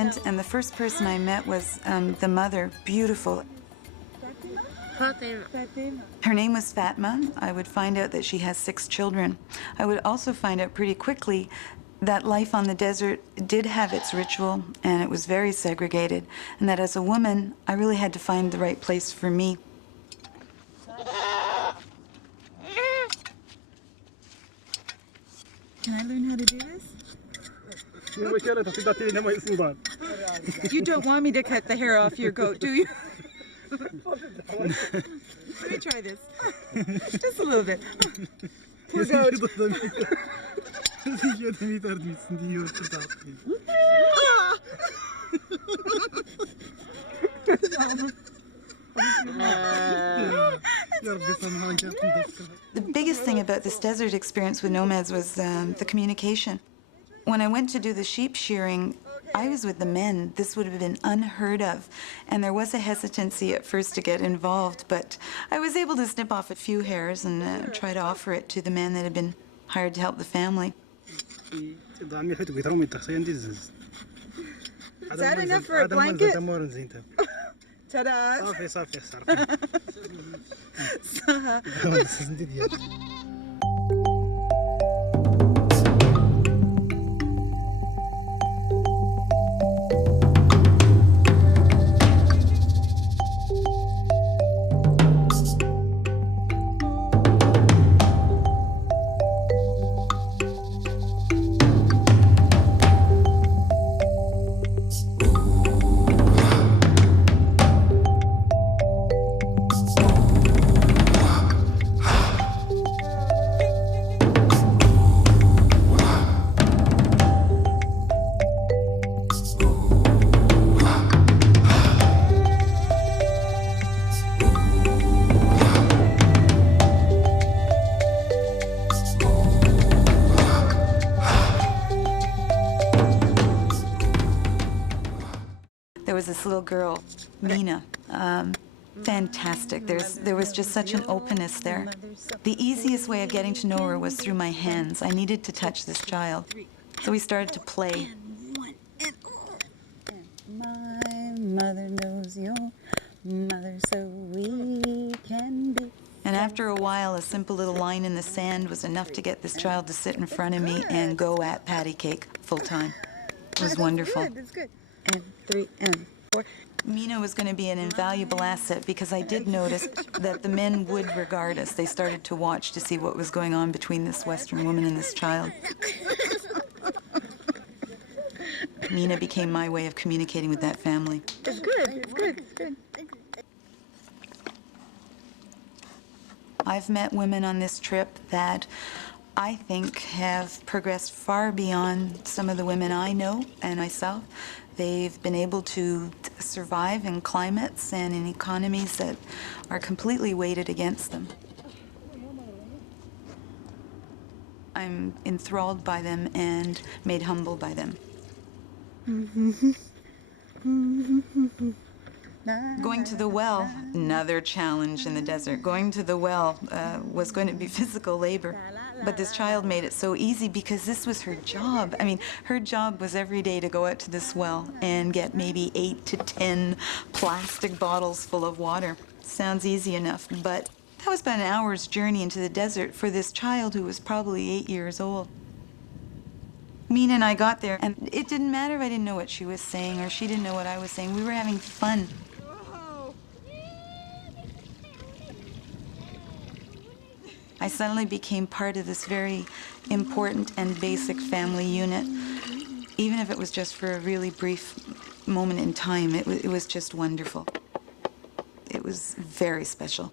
tent, and the first person I met was the mother, beautiful. Her name was Fatma. I would find out that she has 6 children. I would also find out pretty quickly that life on the desert did have its ritual, and it was very segregated, and that as a woman, I really had to find the right place for me. Can I learn how to do this? You don't want me to cut the hair off your goat, do you? Let me try this. Just a little bit. Poor goat. The biggest thing about this desert experience with nomads was the communication. When I went to do the sheep shearing, I was with the men. This would have been unheard of, and there was a hesitancy at first to get involved, but I was able to snip off a few hairs and try to offer it to the men that had been hired to help the family. Is that enough for a blanket? Ta-da! There was this little girl, Mina, fantastic. There was just such an openness there. The easiest way of getting to know her was through my hands. I needed to touch this child. So we started to play. My mother knows your mother, so we can be. And after a while, a simple little line in the sand was enough to get this child to sit in front of me and go at patty cake full time. It was wonderful. That's good. And 3 and 4. Mina was going to be an invaluable asset because I did notice that the men would regard us. They started to watch to see what was going on between this Western woman and this child. Mina became my way of communicating with that family. It's good. It's good. It's good. I've met women on this trip that I think have progressed far beyond some of the women I know and myself. They've been able to survive in climates and in economies that are completely weighted against them. I'm enthralled by them and made humble by them. Going to the well, another challenge in the desert. Going to the well was going to be physical labor. But this child made it so easy because this was her job. I mean, her job was every day to go out to this well and get maybe 8 to 10 plastic bottles full of water. Sounds easy enough, but that was about an hour's journey into the desert for this child who was probably 8 years old. Mina and I got there, and it didn't matter if I didn't know what she was saying or she didn't know what I was saying. We were having fun. I suddenly became part of this very important and basic family unit. Even if it was just for a really brief moment in time, it was just wonderful. It was very special.